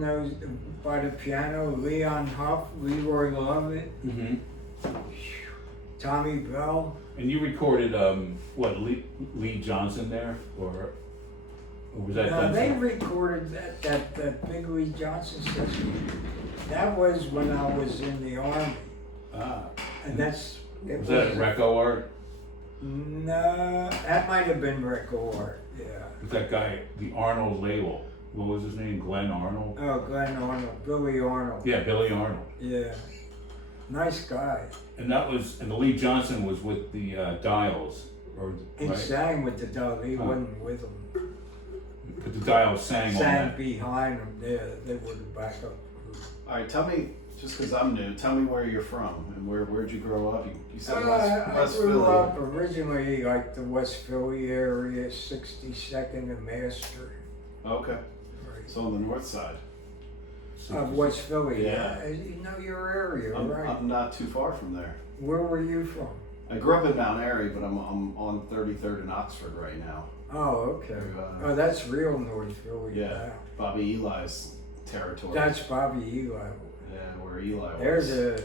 Those by the piano, Leon Huff, Leroy Lovett, Tommy Bell. And you recorded Lee Johnson there, or was that? No, they recorded that Big Lee Johnson session. That was when I was in the Army. And that's it. Was that Reco Art? No, that might have been Reco Art. Yeah. With that guy, the Arnold label. What was his name? Glenn Arnold? Oh, Glenn Arnold, Billy Arnold. Yeah, Billy Arnold. Yeah, nice guy. And the Lee Johnson was with the Dials, or He right? sang with the dog. He wasn't with them. But the Dials sang on that. Behind them. Yeah, they were the backup group. All right, tell me, just because I'm new, tell me where you're from and where'd you grow up? You said I West grew Philly. up originally like the West Philly area, 62nd and Master. Okay, Right. so on the north side. Of West Philly. Yeah. You know your area, I'm, right? I'm not too far from there. Where were you from? I grew up in Mount Airy, but I'm on 33rd and Oxford right now. Oh, okay. Oh, that's real North Philly. Yeah, Now. Bobby Eli's territory. That's Bobby Eli. Yeah, where Eli was. There's a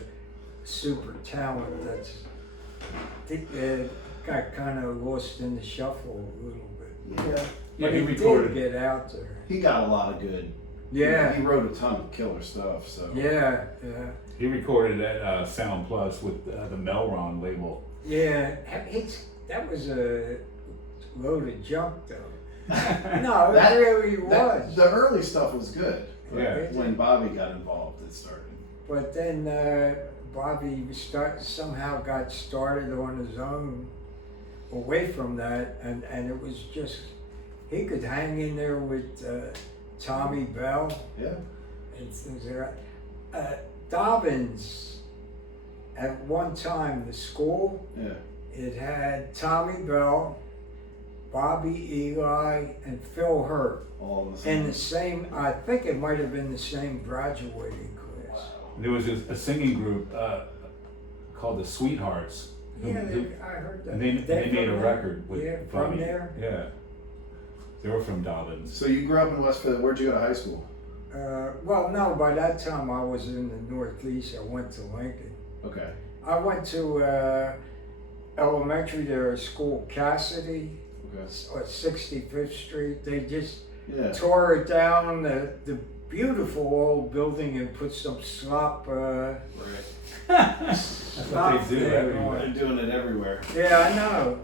super talent that's got kind of lost in the shuffle a little bit. Yeah. Yeah, But he he recorded. did get out there. He got a lot of good. Yeah. He wrote a ton of killer stuff. So. Yeah. He recorded at Sound Plus with the Melron label. Yeah. That was a load of junk, though. No, it really was. The early stuff was good. Yeah. When Bobby got involved, it started. But then Bobby somehow got started on his own away from that, and it was just, he could hang in there with Tommy Bell Yeah. and things like that. Dobbins, at one time, the school, Yeah. it had Tommy Bell, Bobby Eli, and Phil Hurtt. All in the same. In the same, I think it might have been the same graduating class. There was a singing group called the Sweethearts. Yeah, I heard that. And they made a record with Yeah, Bobby. from there? Yeah. They were from Dobbins. So you grew up in West Philly. Where'd you go to high school? Well, no, by that time I was in the Northeast. I went to Lincoln. Okay. I went to elementary, there was school Cassidy, Okay. at 65th Street. They just Yeah. tore it down, the beautiful old building, and put some slop. Right. That's what they do there everywhere. They're doing it everywhere. Yeah, I know.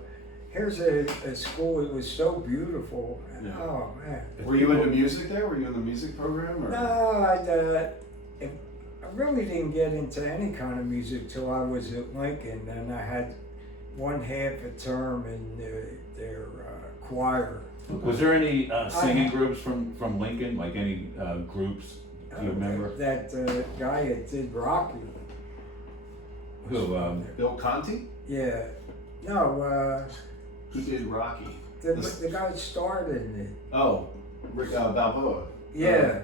Here's a school, it was so beautiful. And, Yeah. oh, man. Were you into music there? Were you in the music program? Or? No, I really didn't get into any kind of music till I was at Lincoln, and I had one half a term in their choir. Was there any singing groups from Lincoln? Like any groups? Do you remember? That guy that did Rocky. Who? Bill Conti? Yeah. No, He did Rocky. the guy started in it. Oh, Rick Balboa. Yeah.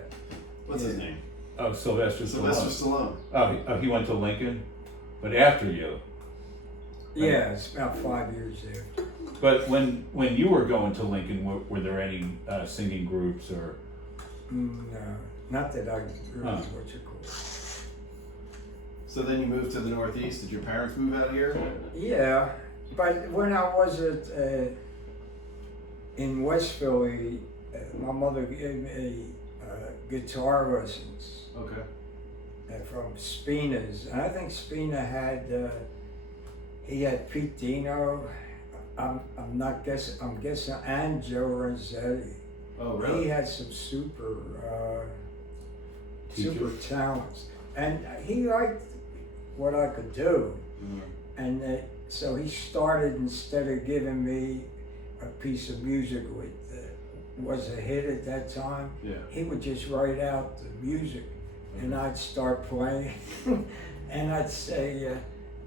What's his name? Oh, Sylvester Sylvester Stallone. Stallone. Oh, he went to Lincoln, but after you. Yeah, it's about 5 years after. But when you were going to Lincoln, were there any singing groups or? No, not that I really Huh. what you call it. So then you moved to the Northeast. Did your parents move out here? Yeah, but when I was in West Philly, my mother gave me guitar lessons Okay. from Spina's, and I think Spina had he had Pete Dino. I'm guessing, and Joe Renzetti. Oh, really? He had some super Teachers? talents, and he liked what I could do. Mhm. And so he started, instead of giving me a piece of music with was a hit at that time, Yeah. he would just write out the music, and I'd start playing, and I'd say,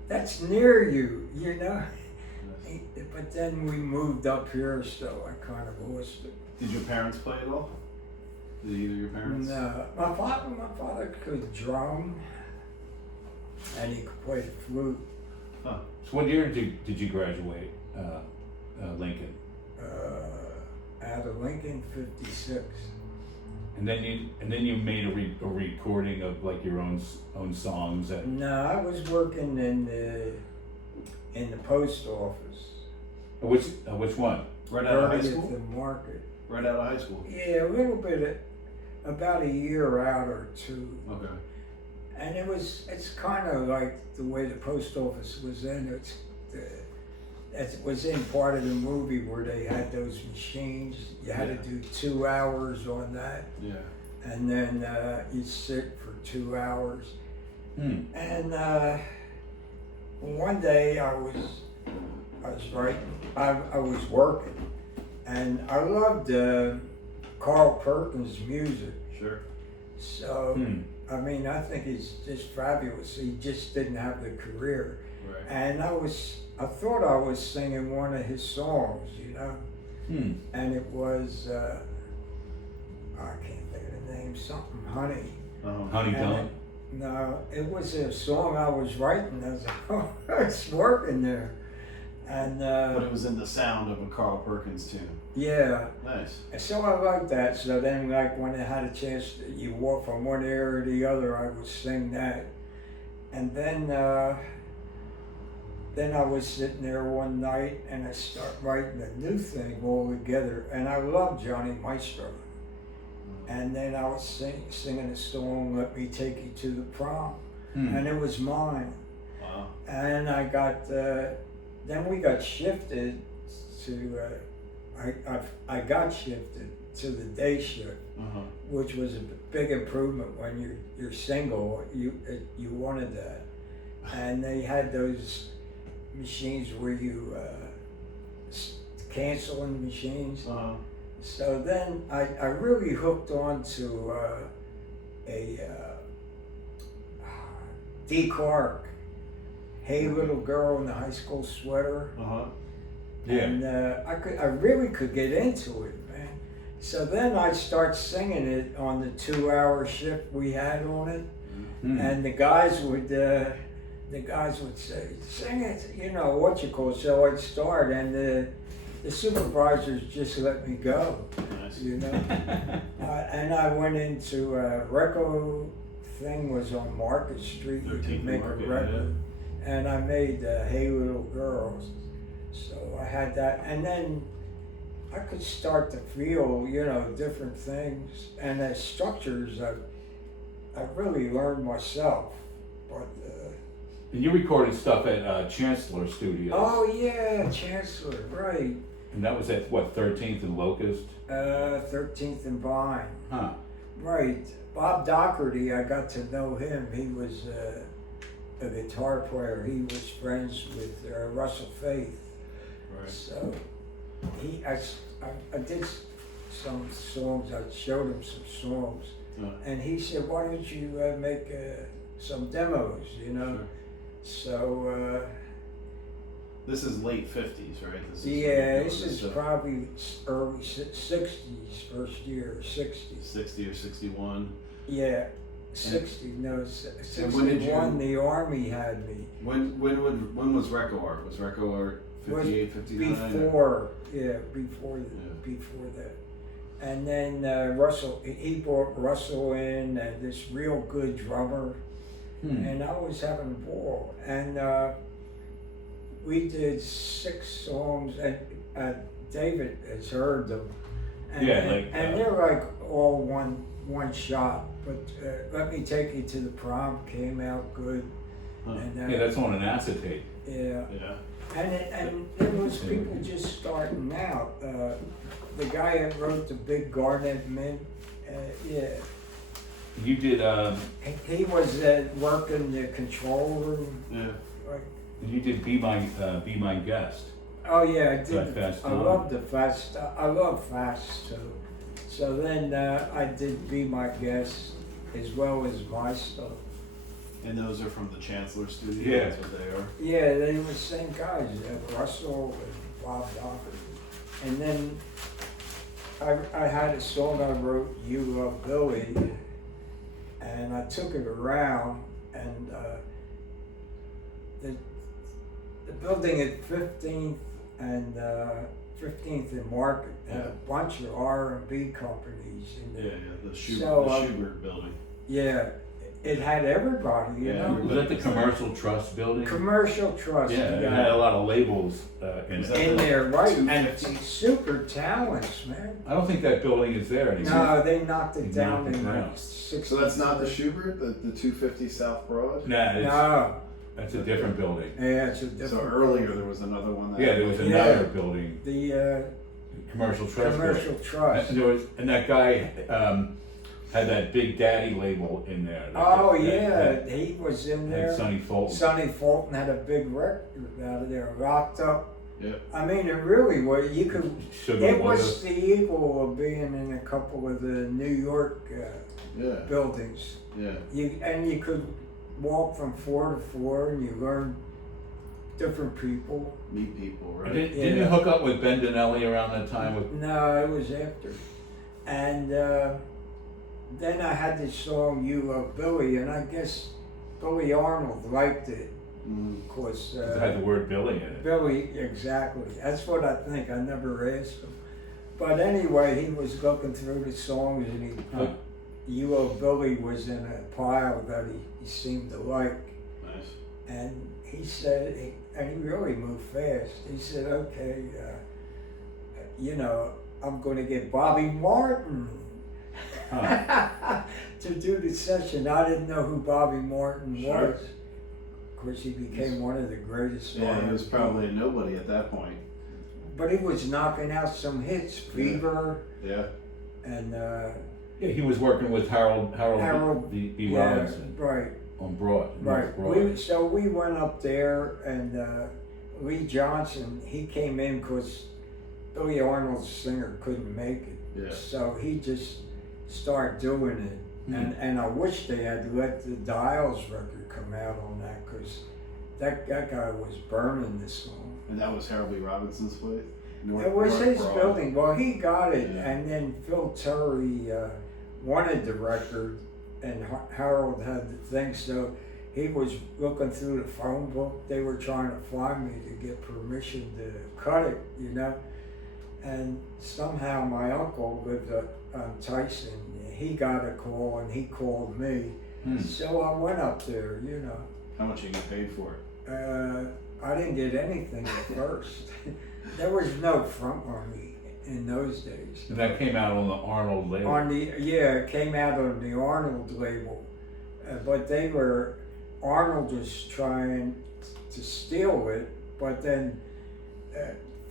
"That's near you," you know. But then we moved up here, so I kind of lost it. Did your parents play at all? Did either of your parents? No, my father could drum, and he could play the flute. Huh. So what year did you graduate Lincoln? Out of Lincoln, 56. And then you made a recording of like your own songs. No, I was working in the post office. Which one? Right out of high 30th school? and Market. Right out of high school? Yeah, a little bit, about a year out or two. Okay. And it's kind of like the way the post office was in. It was in part of the movie where they had those machines. You had to do 2 hours on that. Yeah. And then you sit for 2 hours. And one day I was writing, I was working, and I loved Carl Perkins' music. Sure. So, I mean, I think he's just fabulous. He just didn't have the career. Right. And I thought I was singing one of his songs, you know? And it was, I can't think of the name, something Honey. Honeycomb? No, it was a song I was writing as I was working there. And But it was in the sound of a Carl Perkins tune. yeah, Nice. so I liked that. So then, like when I had a chance, you walk from one area to the other, I would sing that. And then I was sitting there one night, and I start writing a new thing all together. And I love Johnny Maestro. And then I was singing a song, "Let Me Take You to the Prom," and it was mine. Wow. And I got, then we got shifted to, I got shifted to the day shift, which was a big improvement when you're single. You wanted that, and they had those machines where you canceling machines. So then I really hooked on to a D. Clark, "Hey Little Girl in the High School Sweater." Yeah. And I really could get into it, man. So then I'd start singing it on the 2 hour shift we had on it, and the guys would say, "Sing it," you know, what you call it. So I'd start, and the supervisors just let me go, Nice. you know. And I went into RAHOW thing was on Market Street. You 13th could make Market, a record, and I made "Hey Little Girls." So I had that, and then I could start to feel, you know, different things, and the structures I really learned myself. But And you recorded stuff at Chancellor Studios. oh yeah, Chancellor, right? And that was at what, 13th and Locust? 13th and Vine, Huh. right? Bob Doherty, I got to know him. He was a guitar player. He was friends with Russell Faith. Right. So I did some songs. I showed him some songs, and he said, "Why don't you make some demos?" You know. Sure. So This is late 50s, right? this is probably early 60s, first year 60s. 60 or 61. Yeah, 60. No, when did 61. The Army had me. When was RAHOW Art? Was RAHOW Art 58, 59? Before that. And then Russell, he brought Russell in, and this real good drummer, and I was having a ball. And we did 6 songs, and David has heard them. And, and they're like all one shot. But "Let Me Take You to the Prom" came out good. And, Yeah, that's on an acetate. Yeah. Yeah. And there was people just starting out. The guy that wrote the Big Garnet Mint, yeah. You did. He was working the control room. Yeah. Like, You did Be My Guest. oh yeah, I did. Fast I love the fast. I love fast too. So then I did Be My Guest as well as my stuff. And those are from the Chancellor Studios. Yeah. That's what they are. Yeah, they were the same guys, Russell and Bob Doherty. And then I had a song I wrote, "You Love Billy," and I took it around, and the building at 15th and 15th and Market had a bunch of R&B companies in Yeah, there. yeah, the So, Schubert building. Yeah, it had everybody, you Yeah, know. Was that the Commercial Trust building? Commercial Trust. Yeah, it had a lot of labels in Is it. that in there, right? And 250? super talents, man. I don't think that building is there anymore. No, they knocked it They down knocked it in down. like 60. So that's not the Schubert, the 250 South Broad? Nah, No, that's a different building. yeah, it's a different. So earlier there was another one that. Yeah, there was Yeah. another building, The Commercial Trust Commercial building. Trust. And there was, and that guy had that Big Daddy label in there. Oh That- yeah, that he was in had there. Sonny Fulton. Sonny Fulton had a big record out of there, Rocked Up. Yeah. I mean, it really was. You could. Sugar It Water. was the equal of being in a couple of the New York Yeah, buildings. yeah. You could walk from floor to floor, and you learn different people. Meet people, right? Didn't you hook up with Ben Donnelly around that time? With No, it was after. And then I had this song, You Love Billy, and I guess Billy Arnold liked it. Mm. Of course, it had the word Billy in it. Billy, exactly. That's what I think. I never asked him. But anyway, he was looking through the songs, and he put You Love Billy was in a pile that he seemed to like. Nice. And he said, and he really moved fast. He said, okay, you know, I'm going to get Bobby Martin to do the session. I didn't know who Bobby Martin Sure. was. Of course, he became one of the greatest. Yeah, he was R&B. probably a nobody at that point. But he was knocking out some hits, Fever, Yeah. and Yeah, he was working with Harold Harold, B. yeah, Robinson right. on Broad. Right. North Broad. So we went up there, and Lee Johnson, he came in because Billy Arnold's singer couldn't make it. Yeah. So he just started doing it. Mhm. And I wish they had let the Dials record come out on that, because that guy was burning this song. And that was Harold B. Robinson's place? It was North his Broad. building. Well, he got it, Yeah. and then Phil Terry wanted the record, and Harold had the thing, so he was looking through the phone book. They were trying to find me to get permission to cut it, you know. And somehow my uncle lived on Tyson. He got a call, and he called me. Hmm. So I went up there, you know. How much you get paid for it? I didn't get anything at first. There was no front money in those days. And that came out on the Arnold label. It came out on the Arnold label, but Arnold was trying to steal it, but then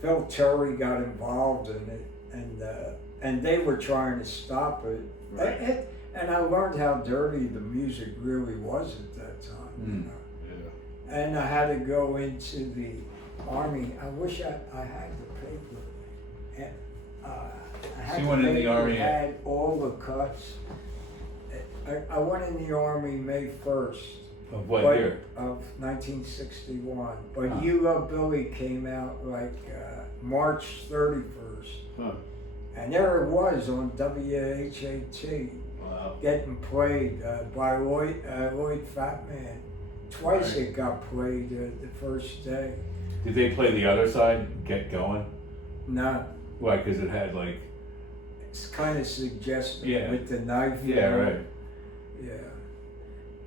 Phil Terry got involved in it, and they were trying to stop it. Right. And I learned how dirty the music really was at that time. You Mm. know? Yeah. And I had to go into the Army. I wish I had the paper. And, I had So you went in the paper Army that had all the cuts. I went in the Army May 1st. Of what but- year? Of 1961. But Huh. You Love Billy came out like March 31st. Huh. And there it was on WHAT, Wow. getting played by Lloyd Fatman. Twice Right. it got played the first day. Did they play the other side, Get Going? No, Why? Because it had like, it's kind of suggestive Yeah. with the knife. you yeah, know? right. Yeah.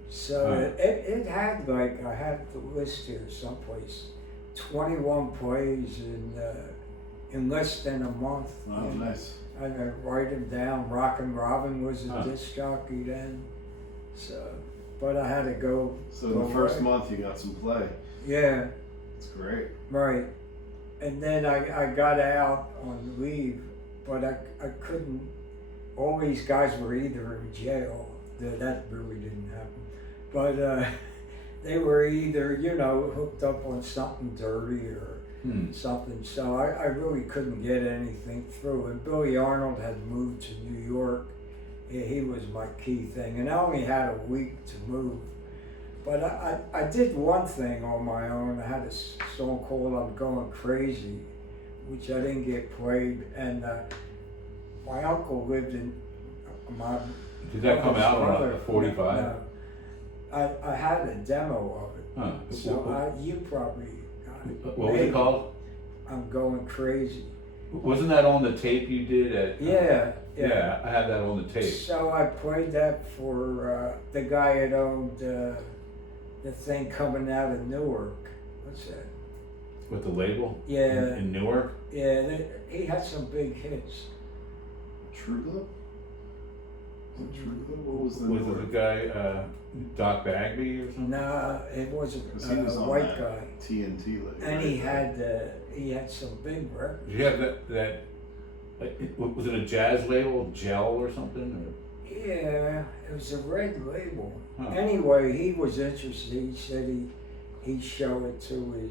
So Huh. it had like, I have the list here someplace, 21 plays in less than a month. Oh, And nice. I write them down. Rockin' Robin was a Huh. disc jockey then. So, but I had to go. So go the first away. month you got some play. Yeah, It's great. right. And then I got out on leave, but I couldn't. All these guys were either in jail. That really didn't happen. But they were either, you know, hooked up on something dirty or something. So I really couldn't get anything through. And Billy Arnold had moved to New York. He was my key thing. And I only had a week to move. But I did one thing on my own. I had a song called I'm Going Crazy, which I didn't get played. And my uncle lived in my... Did that come out on a 45? No. I had a demo of it. Huh. So you probably got it. What was it called? I'm Going Crazy. Wasn't that on the tape you did at? Yeah. Yeah, I had that on the tape. So I played that for the guy that owned the thing coming out of Newark. What's that? With the label? Yeah. In Newark? Yeah, he had some big hits. True Glue? Was it True Glue? What was the Was Newark? it the guy, Doc Bagby or something? Nah, it wasn't 'Cause he was a on white that guy. TNT label. And right? he had some big records. Did you have that was it a jazz label, Gel or something? Yeah, it was a red label. Huh. Anyway, he was interested. He said he'd show it to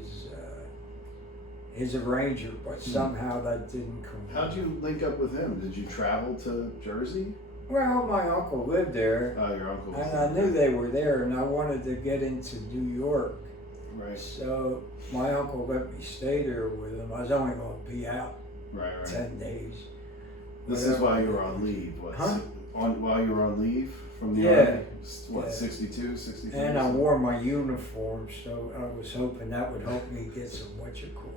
his arranger, but somehow that didn't come. How'd you link up with him? Did you travel to Jersey? Well, my uncle lived there, Oh, your uncle was and I there. knew they were there, and I wanted to get into New York. Right, So my uncle let me stay there with him. I was only going to be out right. 10 days. This is while you were on leave. What? Huh? While you were on leave from the Yeah. army? What, Yeah. 62, 63? And I wore my uniform, so I was hoping that would help me get some whatchamacallit.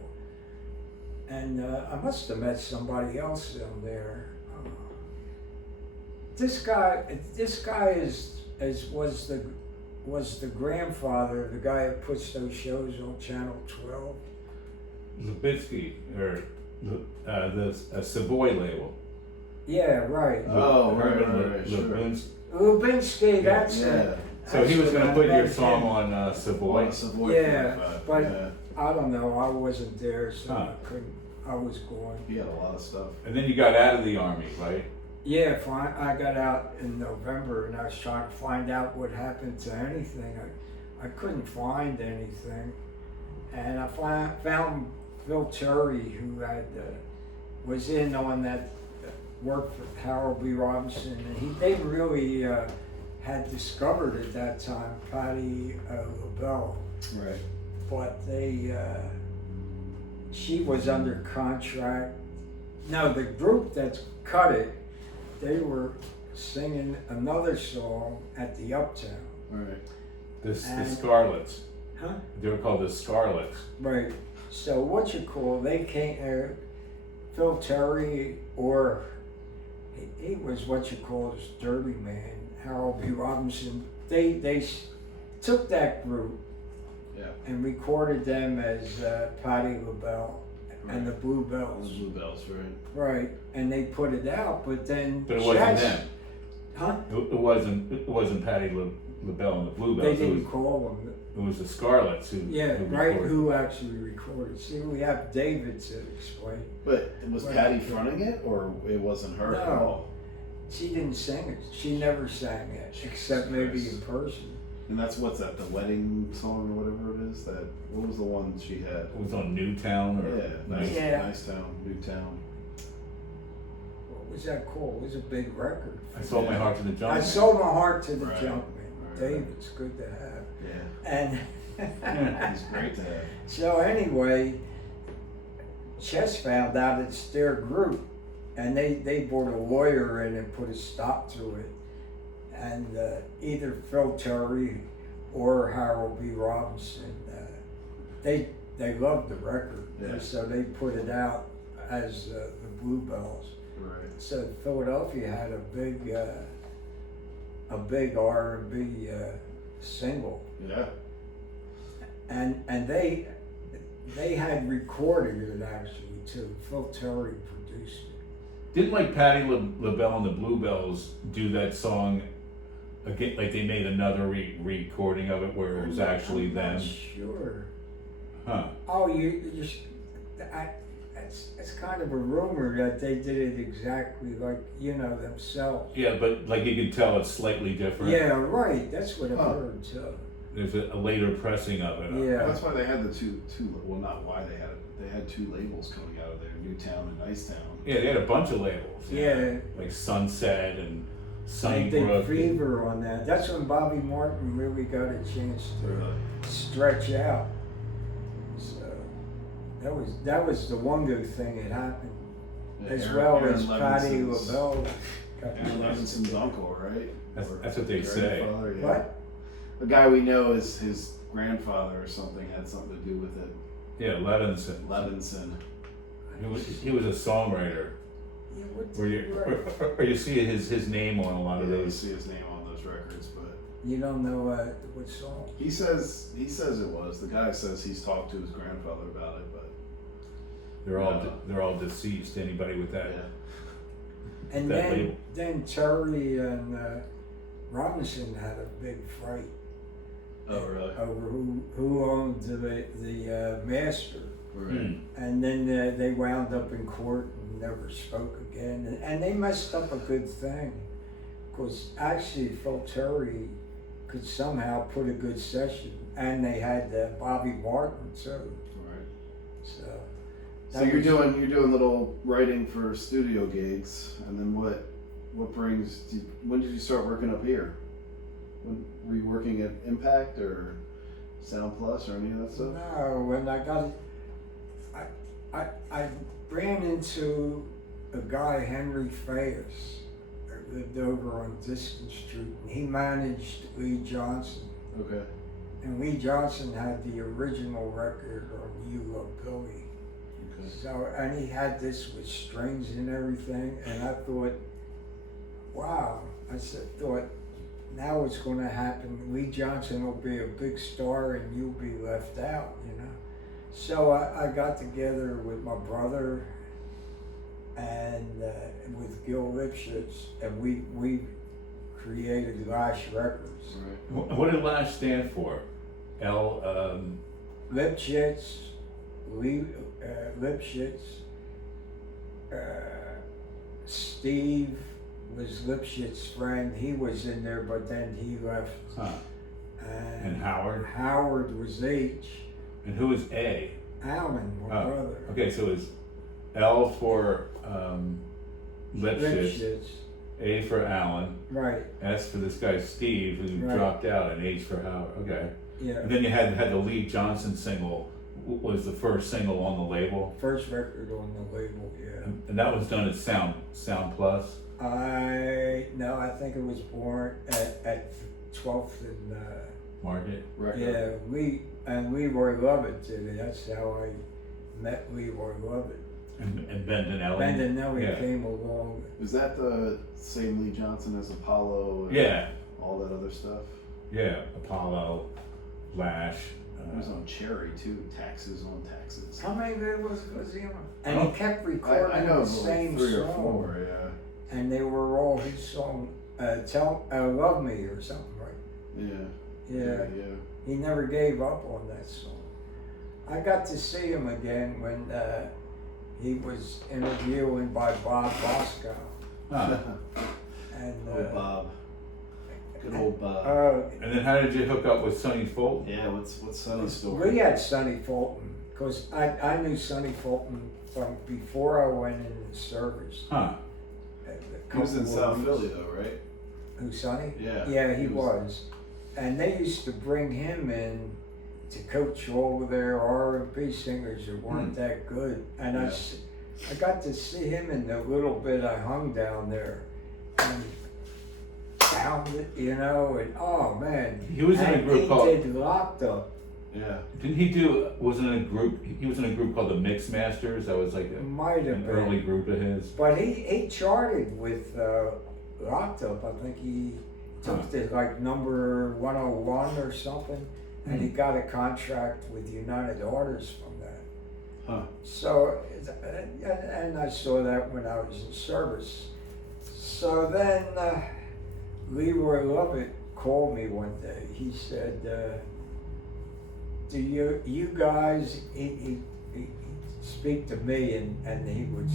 And I must have met somebody else down there. This guy was the grandfather of the guy that puts those shows on Channel 12. Lipschitz or the Savoy label. Yeah, right. Oh, right, Remember right, sure. Lipschitz? Lubinsky, that's Yeah. it. So he was going to put your That's song him. on Savoy. Savoy Yeah, 45, but- yeah. I don't know, I wasn't there, so Huh. I couldn't, I was going. He had a lot of stuff. And then you got out of the army, right? Yeah, I got out in November and I was trying to find out what happened to anything. I couldn't find anything. And I found Phil Hurtt, who was in on that, worked for Howard Robinson, and they really had discovered at that time Patti LaBelle. Right. But she was under contract. No, the group that cut it, they were singing another song at the Uptown. Right. The And- Scarlets. Huh? They were called the Scarlets. Right. So they came, Phil Terry, or he was his dirty man, Harold B. Robinson. They took that group Yeah. and recorded them as Patti LaBelle and the Right. Blue All the Bells. Blue Bells, right? Right, and they put it out, but then But it wasn't them. Huh? It wasn't Patti LaBelle and the Blue They Bells. didn't call them. It was the Scarlets who. Yeah, who right. recorded. Who actually recorded? See, we have David to explain. But was Right. Patty fronting it, or it wasn't her at No. all? She didn't sing it. She never sang it, except maybe in person. And that's what's that, the wedding song or whatever it is? What was the one she had? It was on Newtown or. Yeah, nice, Yeah. nice town, new town. What was that called? It was a big record. I sold my heart to the I Jumpman. sold my heart to the Right. Jumpman. Right. David's good to have. Yeah, And he's great to have. so anyway, Chess found out it's their group, and they brought a lawyer in and put a stop to it. And either Phil Terry or Harold B. Robinson, they loved the record, Yeah. so they put it out as the Blue Bells. Right. So Philadelphia had a big R&B single, Yeah. and they had recorded it actually too. Phil Terry produced it. Didn't like Patti LaBelle and the Bluebells do that song again? Like they made another recording of it where it was actually I'm them. not sure. Huh. Oh, it's kind of a rumor that they did it exactly like themselves. Yeah, but like you can tell it's slightly different. Yeah, right. That's what I've Oh. heard too. There's a later pressing of it. Yeah. That's why they had the two. Well, not why they had it. They had two labels coming out of there: Newtown and Nicetown. Yeah, they had a bunch of labels. Yeah. Like Sunset and They did Sunnybrook. Fever on that. That's when Bobby Martin really got a chance to Really? stretch out. So that was the one good thing that happened, Yeah, as Aaron- well Aaron as Patti Levinson's- LaBelle. Aaron Levinson's uncle, right? That's what they say. Grandfather, yeah. What? The guy we know is his grandfather or something had something to do with it. Yeah, Levinson. Levinson. He was a songwriter. Yeah, what Where did he you, write? or you see his name on a lot of You those. see his name on those records, but You don't know what song? he says it was. The guy says he's talked to his grandfather about it, but They're all deceased. Anybody with that? yeah. And That label. then Terry and Robinson had a big fight Oh really? over who owned the master. Right. And then they wound up in court and never spoke again. And they messed up a good thing. Because actually Phil Terry could somehow put a good session. And they had Bobby Martin too. Right. So So that you're was- doing little writing for studio gigs, and then what when did you start working up here? When were you working at Impact or Sound Plus or any of that stuff? No, when I got it, I ran into a guy, Henry Fayes, that lived over on Diskin Street, and he managed Lee Johnson. Okay. And Lee Johnson had the original record on You Love Billy. Okay. So, and he had this with strings and everything, and I thought, wow, thought, now it's gonna happen. Lee Johnson will be a big star and you'll be left out, you know? So I got together with my brother and with Gil Lipschitz, and we created Lash Records. Right. What did Lash stand for? L. Lipschitz, Lipschitz, Steve was Lipschitz's friend. He was in there, but then he left. Huh. And Howard. Howard was H. And who is A? Alan, my Oh, brother. Okay, so it's L for Lipschitz, Lipschitz, A for Alan, right? S for this guy Steve who Right. dropped out, and H for Howard. Okay. Yeah. And then you had the Lee Johnson single, was the first single on the label, First record on the label, yeah. and that was done at Sound Plus. I think it was born at 12th and Market. Record. yeah, Leroy Lovett did it. That's how I met Leroy Lovett. And Bendinelli. Bendinelli Yeah. came along. Is that the same Lee Johnson as Apollo? And Yeah, all that other stuff. yeah. Apollo, Lash. It was on Cherry too. Taxes on Taxes. How many labels was he on? And Oh. he kept recording I know the same 3 song. or 4. Yeah. And they were all his song, Love Me or something, right? Yeah. Yeah. Yeah. He never gave up on that song. I got to see him again when he was interviewing by Bob Bosco. Huh. And Oh, Bob. Good old Bob. And then how did you hook up with Sonny Fulton? Yeah. What's Sonny's story? we had Sonny Fulton, because I knew Sonny Fulton from before I went in the service. Huh. He was in South Philly though, right? Who, Sonny? Yeah. Yeah, he was. And they used to bring him in to coach all of their R&B singers that weren't that good. And Yeah. I got to see him in the little bit I hung down there. And found it, you know, and oh man. He was in a And group he called. did Locked Up. Yeah. Didn't he do? Was in a group. He was in a group called the Mix Masters. That was like Might have an been. early group of his. But he charted with Locked Up. I think he took the like number 101 or something, and he got a contract with United Artists from that. Huh. So, and I saw that when I was in service. So then Leroy Lovett called me one day. He said, do you guys, he'd speak to me and he would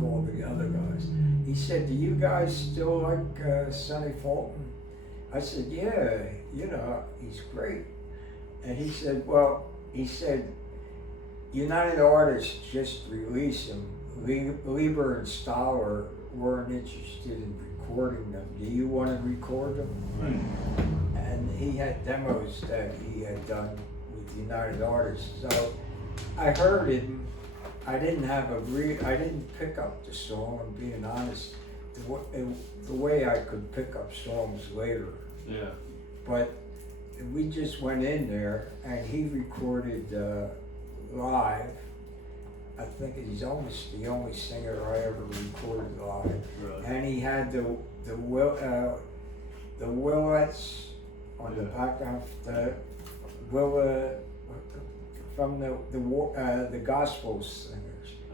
call the other guys. He said, do you guys still like Sonny Fulton? I said, yeah, you know, he's great. And he said, United Artists just released him. Lieber and Stoller weren't interested in recording them. Do you want to record them? And he had demos that he had done with United Artists. So I heard it. I didn't pick up the song, I'm being honest, the way I could pick up songs later. Yeah. But we just went in there and he recorded live, I think he's almost the only singer I ever recorded live. Really? And he had the Willettes on the Yeah. background, the from the gospel singers.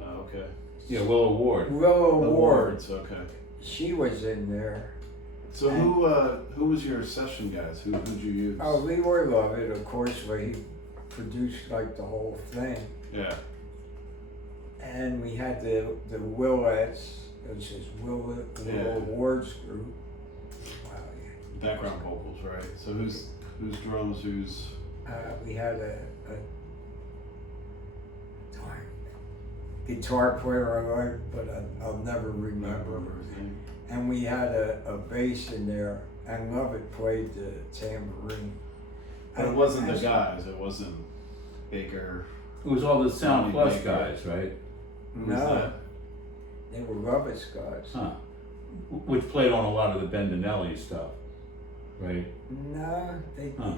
Oh, okay. Yeah, Willow Ward. Willow The Ward, Wards, okay. she was in there. So who was your session guys? Who'd you use? Oh, Leroy Lovett, of course, where he produced like the whole thing. Yeah. And we had the Willettes, it was his Willow Ward's group. Wow, yeah. Background vocals, right? So who's drums? Who's We had a guitar player I liked, but I'll never remember. his name? And we had a bass in there, and Lovett played the tambourine. But it wasn't the guys. It wasn't Baker. It was all the Sound Tony Plus Baker. guys, right? Who was No, that? they were Lovett's guys. Huh. Which played on a lot of the Bendinelli stuff, right? No, they. Huh.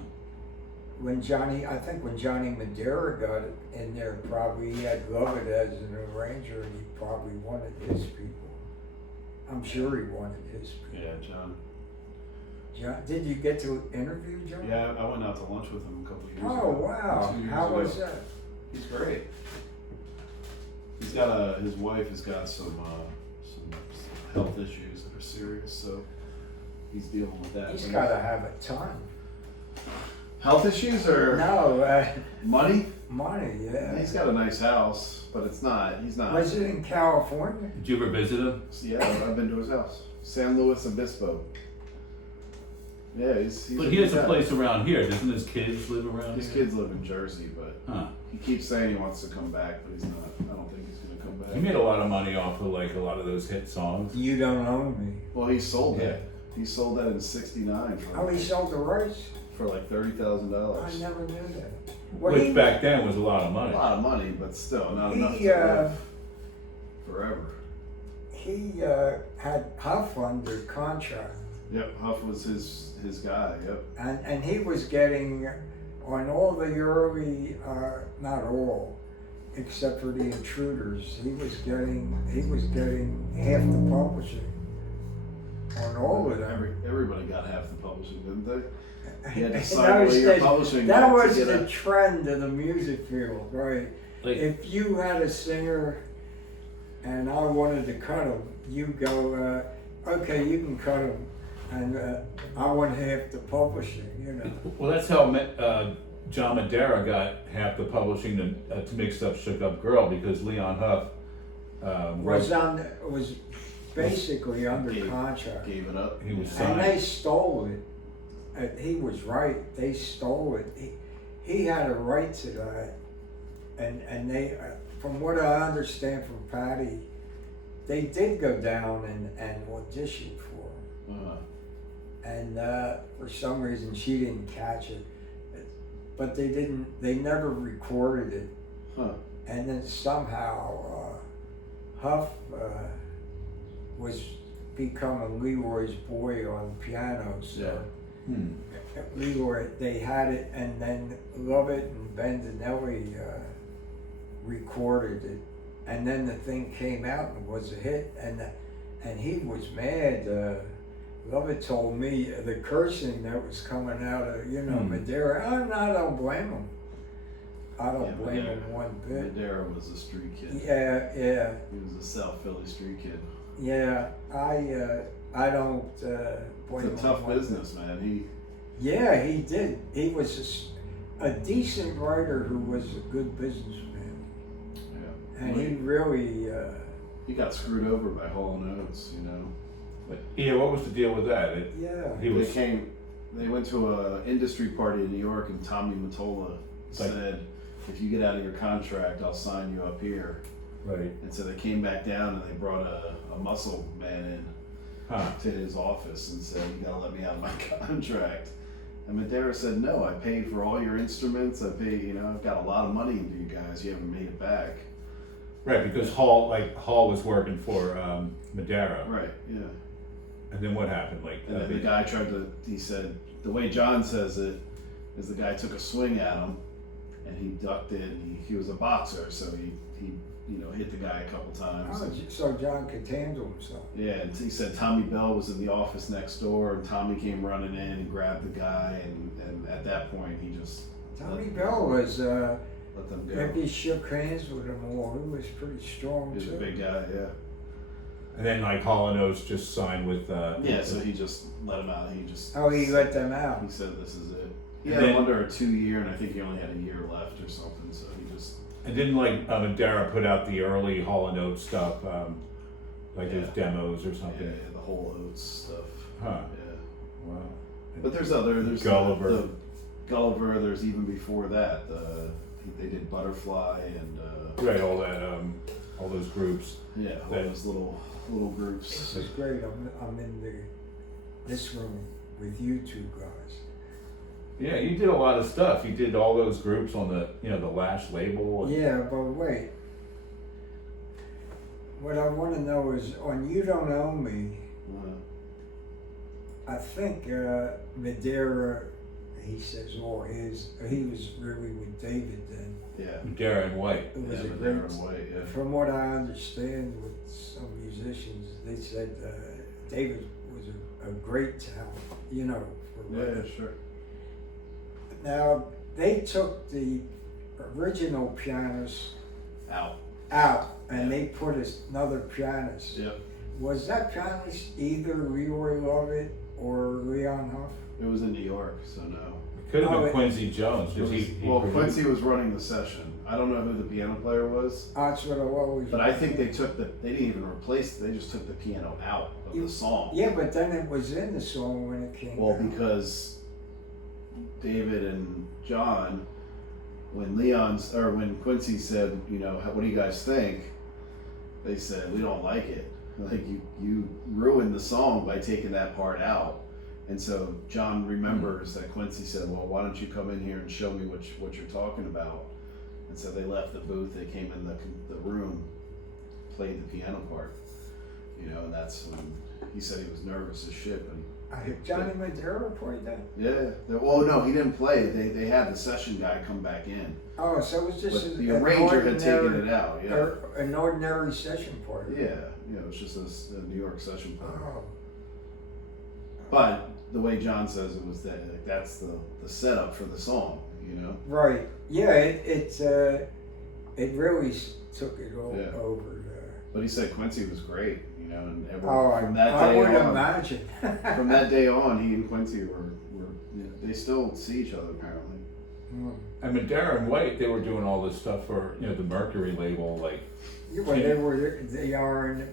I think when Johnny Madeira got it in there, probably he had Lovett as an arranger, and he probably wanted his people. I'm sure he wanted his people. Yeah, John. John, did you get to interview John? Yeah, I went out to lunch with him a couple of years Oh ago. wow! 2 years How ago. was that? He's great. He's got his wife has got some health issues that are serious, so he's dealing with that. He's But got to have a ton. health issues or No, money? money. Yeah. He's got a nice house, but he's not. Was it in California? Did you ever visit him? Yeah, I've been to his house, San Luis Obispo. Yeah, he's But a he has good a guy. place around here. Doesn't his kids live around His here? kids live in Jersey, but Huh. he keeps saying he wants to come back, but he's not. I don't think he's going to come back. He made a lot of money off of like a lot of those hit songs. You don't own me. Well, he sold Yeah. that. He sold that in '69 Oh, he sold the rights? for like $30,000. I never knew that. Which back then was a lot of A money. lot of money, but still not enough He to live forever. had Huff under contract, Yep, Huff was his guy. Yep. and he was getting on all the early, not all, except for the Intruders. He was getting half the publishing on all of them. Everybody got half the publishing, didn't they? You had to In sign those away your days, publishing that debt to was get the a- trend of the music field, right? Like, If you had a singer and I wanted to cut him, you go, okay, you can cut him, and I want half the publishing, you know. well, that's how John Madeira got half the publishing to mix up Shook Up Girl, because Leon Huff Was basically under Gave- contract, Gave it up. he was and signed. they stole it. He was right. They stole it. He had a right to that, and they, from what I understand from Patty, they did go down and audition for him. And for some reason she didn't catch it, but they never recorded it. Huh. And then somehow Huff was becoming Leroy's boy on piano, so Leroy, they had it, and then Lovett and Bendinelli recorded it, and then the thing came out and was a hit, and he was mad. Lovett told me the cursing that was coming out of Madeira. I don't blame him. I don't blame him one bit. Madeira was a street kid. Yeah. He was a South Philly street kid. Yeah, I don't blame him. It's a tough one bit. business, man. He did. He was a decent writer who was a good businessman, and he really. He got screwed over by Hall & Oates, you know. But, yeah, what was the deal with that? He was. They went to a industry party in New York, and Tommy Mottola said, "If you get out of your contract, I'll sign you up here." Right. And so they came back down, and they brought a muscle man in to his office and said, "You gotta let me out of my contract." And Madeira said, "No, I paid for all your instruments. I've got a lot of money into you guys. You haven't made it back." Right, because Hall was working for Madeira. Right. Yeah. And then what happened? And then the guy he said, the way John says it, is the guy took a swing at him, and he ducked it, and he was a boxer, so he he hit the guy a couple times. Oh, so John could handle himself. Yeah, and he said Tommy Bell was in the office next door, and Tommy came running in and grabbed the guy, and at that point he just Tommy Bell was, let them go. if he shook hands with him all, he was pretty strong He was too. a big guy, yeah. And then like Hall & Oates just signed with. Yeah, so he just let him out. He just. Oh, he let them out. He said, "This is it." He And had him then- under a 2-year, and I think he only had a year left or something. So he just. And didn't like Darro put out the early Hall & Oates stuff, like Yeah. those demos or Yeah, something? the whole Oates stuff. Huh. Yeah. Wow. But there's the Gulliver. Gulliver. There's even before that. They did Butterfly and. Right, all that, all those groups. Yeah, all That- those little groups. This is great. I'm in this room with you two guys. Yeah, you did a lot of stuff. You did all those groups on the the Lash label. And, Yeah, but wait. What I want to know is on You Don't Own Me, I think Madeira, he says all his, he was really with David then. Yeah. Darren White. It was a Madeira great, and White, yeah. from what I understand with some musicians, they said David was a great talent, for Yeah, record. sure. Now, they took the original pianist Out. and they put another pianist. Yep. Was that pianist either Leroy Lovett or Leon Huff? It was in New York, so no. Could have Oh, been it- Quincy Jones because he produced- Quincy was running the session. I don't know who the piano player was, That's what I always. but I think they didn't even replace it, they just took the piano out of the song. Yeah, but then it was in the song when it came Well, out. because David and John, when Quincy said, what do you guys think? They said, we don't like it. Like you ruined the song by taking that part out. And so John remembers that Quincy said, well, why don't you come in here and show me what you're talking about? And so they left the booth, they came in the room, played the piano part, and that's when he said he was nervous as shit, but Johnny Madeira played that. no, he didn't play. They had the session guy come back in, Oh, so it was just but the arranger had taken it out. Yeah, an ordinary session part. yeah, it was just a New York session part. Oh. But the way John says it was that's the setup for the song, Right. Yeah. It really took it all Yeah. over. But he said Quincy was great, and From that day I would on, imagine. from that day on, he and Quincy were they still see each other apparently. Mm. And Madeira and White, they were doing all this stuff for the Mercury label, like Well, they are an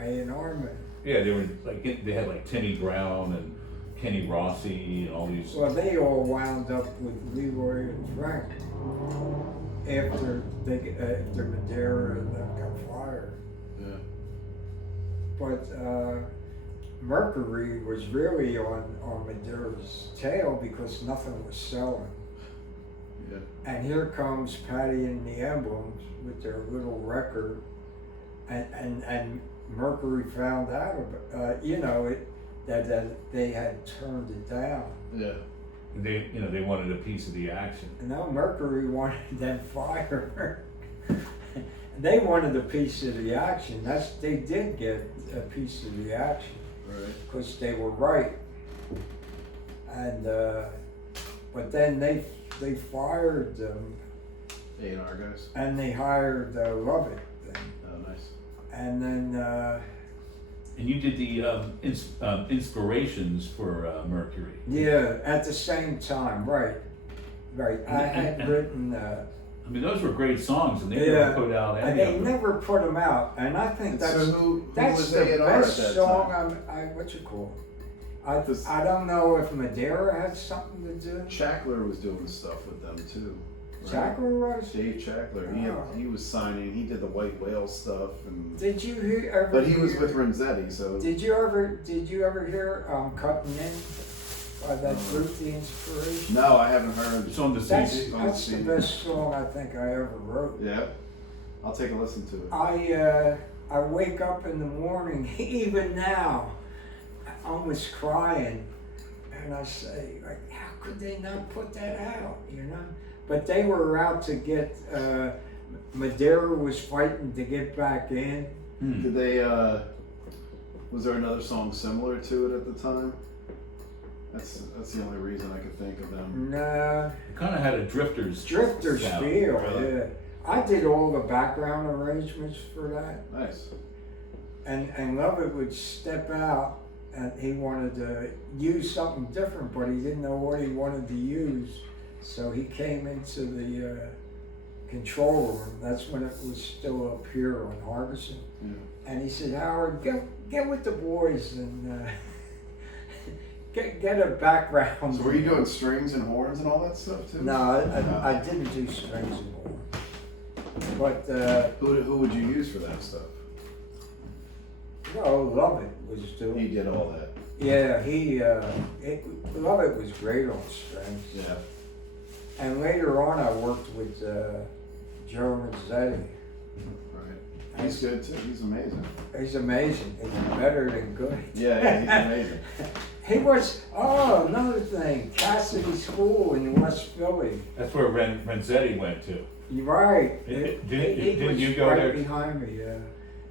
A&R man. yeah, they were like they had like Timmy Brown and Kenny Rossi and all these. Well, they all wound up with Leroy and Frank after Madeira and them got fired. Yeah. But Mercury was really on Madeira's tail because nothing was selling. Yeah. And here comes Patty and the Emblems with their little record, and Mercury found out about, that they had turned it down. Yeah. They wanted a piece of the action. And now Mercury wanted them fired. They wanted a piece of the action. They did get a piece of the action Right. because they were right. And but then they fired them A&R guys. and they hired Lovett then. Oh, nice. And then And you did the inspirations for Mercury. yeah, at the same time, right. I had written. I mean, those were great songs, and they Yeah. never put out And any they of them. never put them out, and I think And so that's who that's was the A&R at best that song. time? What's it called? This- I don't know if Madeira had something to do. Shackler was doing stuff with them too. right? Shackler was. Dave Shackler. Oh. He was signing. He did the White Whale stuff, and Did you ever? but he was hear- with Renzetti, so Did you ever hear "Cutting In" by that group, The Inspiration? no, I haven't heard. It's on the That's CD. on the the CD. best song I think I ever wrote. Yeah, I'll take a listen to it. I wake up in the morning, even now, almost crying, and I say, like, how could they not put that out, But they were out to get Madeira was fighting to get back in. Did they? Was there another song similar to it at the time? That's the only reason I could think of them. Nah, It kind of had a Drifters Drifter sound. feel, Really? yeah. I did all the background arrangements for that. Nice. And Lovett would step out and he wanted to use something different, but he didn't know what he wanted to use. So he came into the control room. That's when it was still up here on Harbison. Yeah. And he said, Howard, get with the boys and get a background. So were you doing strings and horns and all that stuff too? No, I didn't do strings and more. But Who would you use for that stuff? Lovett was doing. He did all that. Yeah, Lovett was great on strings. Yeah. And later on, I worked with Joe Mazzetti. Right. He's good too. He's amazing. He's amazing. He's better than good. Yeah, he's amazing. He was, another thing, Cassidy School in West Philly. That's where Renzetti went to. You're right. Didn't was you go right there? behind me, yeah.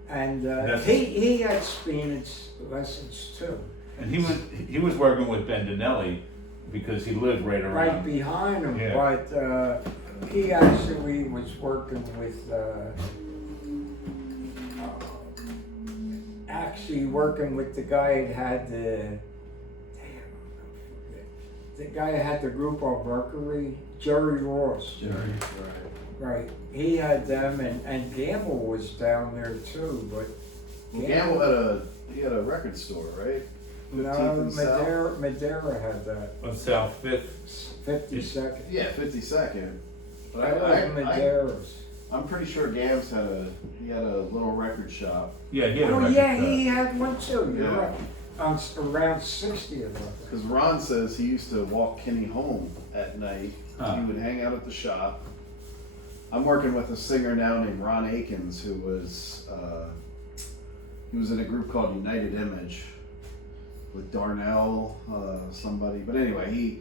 And That's- he had Spinach lessons too. And he was working with Bendinelli because he lived right Right around. behind him, Yeah. but he actually was working with the guy that had the guy that had the group on Mercury, Jerry Ross. Jerry. Right. He had them, and Gamble was down there too, but Well, Gamble had a record store, right? 15th no, and South? Madeira had that. On South Fifth. 52nd. Yeah, 52nd. But That was Madeira's. I'm pretty sure Gams had a little record shop. Yeah, he had a Oh record yeah, shop. he had one too. You're Yeah. right. Around 60 of them. Because Ron says he used to walk Kenny home at night. Huh. He would hang out at the shop. I'm working with a singer now named Ron Akins, who was he was in a group called United Image with Darnell, somebody. But anyway,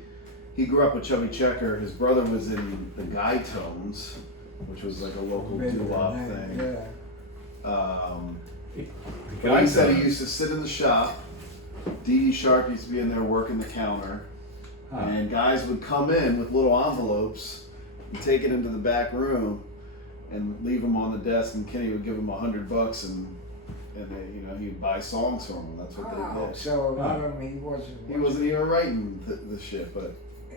he grew up with Chubby Checker. His brother was in the Guy Tones, which was like a local doo-wop thing. Yeah. But he said he used to sit in the shop. Dee Dee Sharp used to be in there working the counter. Huh. And guys would come in with little envelopes and take it into the back room and leave them on the desk, and Kenny would give them $100 and they, he'd buy songs for them. That's what Wow. they did. So a lot of them he He wasn't even writing the shit, but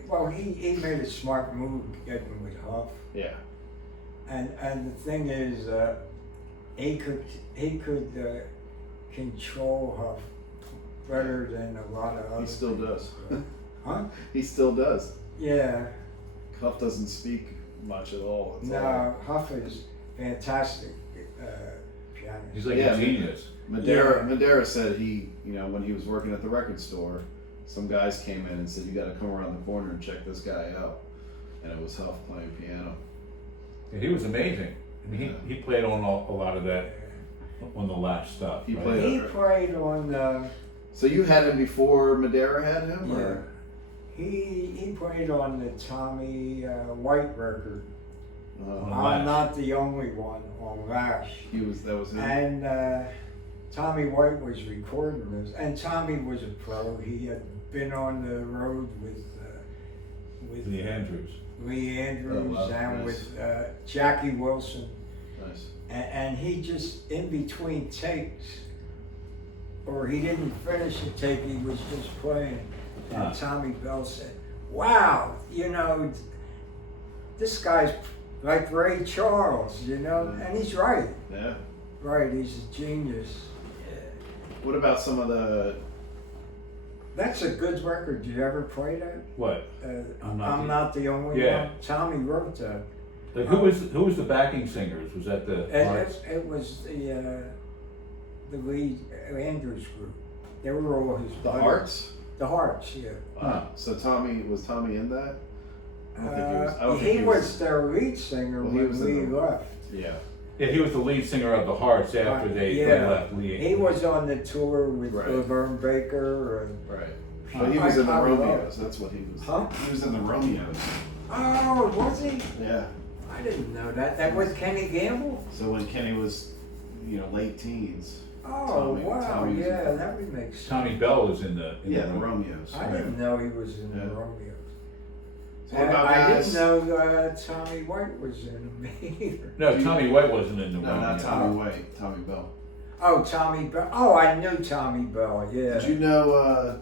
Well, he made a smart move getting with Huff, yeah. and the thing is, he could control Huff better than a lot of He others. still does. Huh? He still does. Yeah. Huff doesn't speak much at all. It's all- No, Huff is fantastic pianist. He's like Yeah, a genius. Madeira said when he was working at the record store, some guys came in and said, "You got to come around the corner and check this guy out," and it was Huff playing piano. Yeah, he was amazing. I mean, Yeah. he played on a lot of that, on the Lash stuff. He right? played- He played on So you had him before Madeira had him? yeah. Or? He played on the Tommy White record. On I'm Lash. not the only one on Lash. That was him. And Tommy White was recording this, and Tommy was a pro. He had been on the road with Lee Andrews. Lee Andrews Oh, wow, and nice. with Jackie Wilson, Nice. and he just in between takes, or he didn't finish a take. He was just playing, and Huh. Tommy Bell said, "Wow, this guy's like Ray Charles, and he's right." Yeah. Right, he's a genius. What about some of the? That's a good record. Did you ever play that? What? I'm Not not the only Yeah. one. Tommy wrote that. Like who was the backing singers? Was that the Hearts? It was the Lee Andrews group. They were all his The buddies. Hearts? The Hearts, yeah. So was Tommy in that? I don't think he was. I don't think He was their lead singer Well, he when was in Lee the- left. Yeah. Yeah, he was the lead singer of the Hearts after they Yeah. left Lee. He was on the tour with Right. Laverne Baker and Right. But he was in the I love- Romeos. That's what he was. Huh? He was in the Romeos. Oh, was he? Yeah. I didn't know that. That was Kenny Gamble? So when Kenny was, late teens. Oh, Tommy- wow, Tommy was yeah, in- that would make sense. Tommy Bell was in the Yeah, the Romeos. I didn't know he was in Yeah. the Romeos. So what about I guys? didn't know Tommy White was in them either. No, Tommy White wasn't in the No, not Romeo. Tommy White. Tommy Bell. Oh, Tommy Bell. Oh, I knew Tommy Bell, yeah. Did you know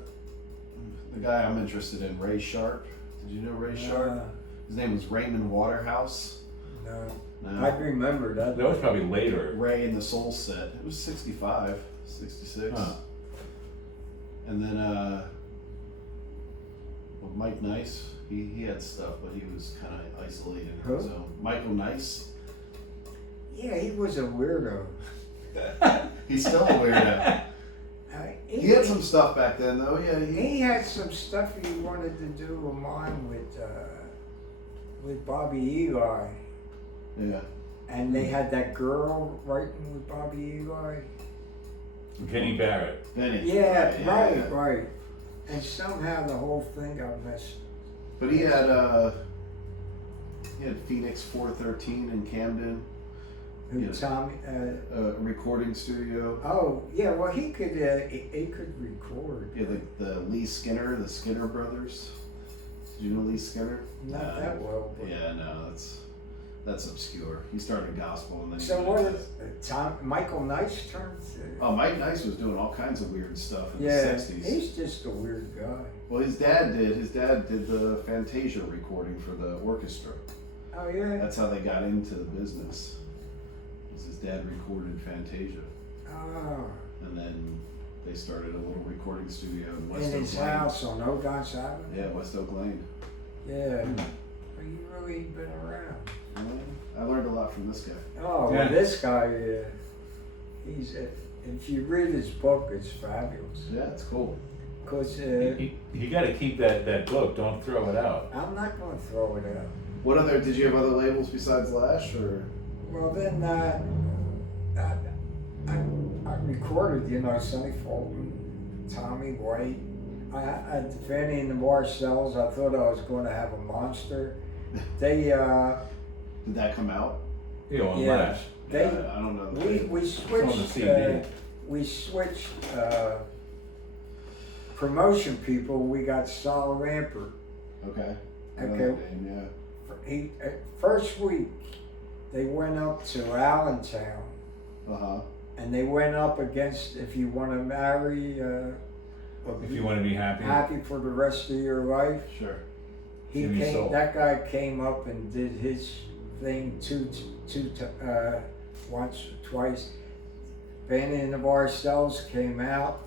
the guy I'm interested in, Ray Sharp? Did you know Ray Sharp? His name was Raymond Waterhouse. No. No. I remember that. That was probably later. Ray in the Soul Set. It was 65, 66. Huh. And then Mike Nice, he had stuff, but he was kind of isolated in his Who? own. Michael Nice. Yeah, he was a weirdo. He's still a weirdo. He had some stuff back then, though. Yeah, He had some stuff he wanted to do of mine with Bobby Eli. Yeah. And they had that girl writing with Bobby Eli. Kenny Barrett. Benny. Yeah, yeah. right. And somehow the whole thing got messed. But he had Phoenix 413 in Camden, Who Yeah. Tommy? a recording studio. Oh yeah, well he could record. Yeah, the Lee Skinner, the Skinner brothers. Did you know Lee Skinner? Not that well. But. Yeah, no, that's obscure. He started gospel and then. So he what went is Michael Nice turned to? Oh, Mike Nice was doing all kinds of weird stuff in Yeah, the 60s. he's just a weird guy. Well, his dad did the Fantasia recording for the orchestra. Oh yeah. That's how they got into the business. Was his dad recorded Fantasia, Oh. and then they started a little recording studio in West In Oak his Lane. house on Ogontz Avenue. Yeah, West Oak Lane. Yeah. Well, you really been around. I learned a lot from this guy. Oh, Yeah. well, this guy, he's if you read his book, it's fabulous. Yeah, it's cool. Cause You got to keep that book. Don't throw it out. I'm not going to throw it out. What other? Did you have other labels besides Lash, or? Well, then I recorded, Sonny Fulton, Tommy White. I had Fanny and the Marcells. I thought I was going to have a monster. They Did that come out? On Yeah. Lash. They- I don't know. we switched CD. we switched promotion people. We got Sol Rampert. Okay. I know Okay. that name, yeah. First week they went up to Allentown and they went up against If You Want to Marry If you want to be happy. Happy for the Rest of Your Life. Sure. Jimmy Soul. That guy came up and did his thing once or twice. Fanny and the Marcells came out.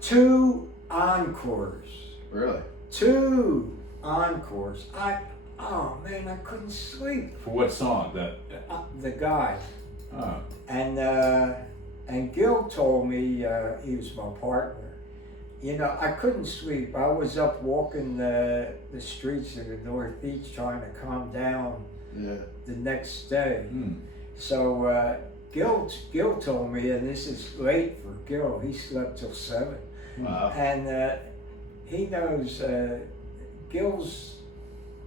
2 encores. Really? 2 encores. Oh man, I couldn't sleep. For what song? The guy. Oh. And Gil told me, he was my partner. I couldn't sleep. I was up walking the streets of the Northeast trying to calm down Yeah. the next day. So Gil told me, and this is late for Gil, he slept till 7. Wow. And he knows Gil's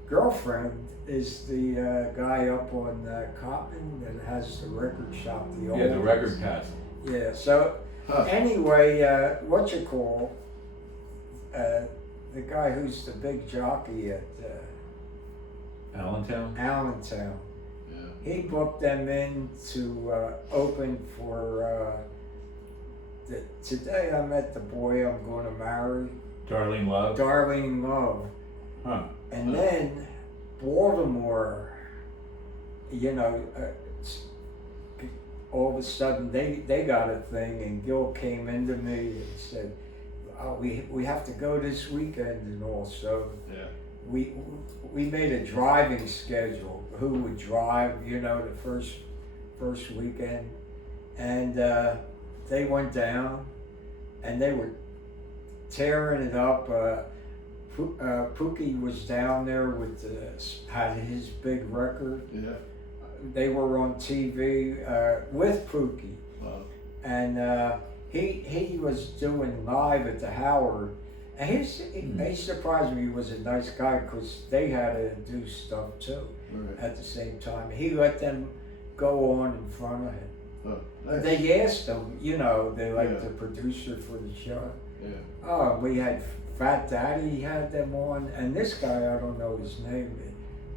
girlfriend is the guy up on Cotton that has the record shop. The old record castle. Yeah. So anyway, the guy who's the big jockey at Allentown. Allentown. Yeah. He booked them in to open for. Today I met the boy I'm going to marry. Darlene Love. Darlene Love. Huh. And then Baltimore, all of a sudden they got a thing, and Gil came into me and said, oh, we have to go this weekend and all. So Yeah. we made a driving schedule, who would drive, the first weekend. And they went down and they were tearing it up. Pookie was down there had his big record. Yeah. They were on TV with Pookie. Wow. And he was doing live at the Howard, And he surprised me. He was a nice guy because they had to do stuff too Right. at the same time. He let them go on in front of him. Oh, nice. They asked him, they're like Yeah. the producer for the show. Yeah. Oh, we had Fat Daddy had them on, and this guy, I don't know his name,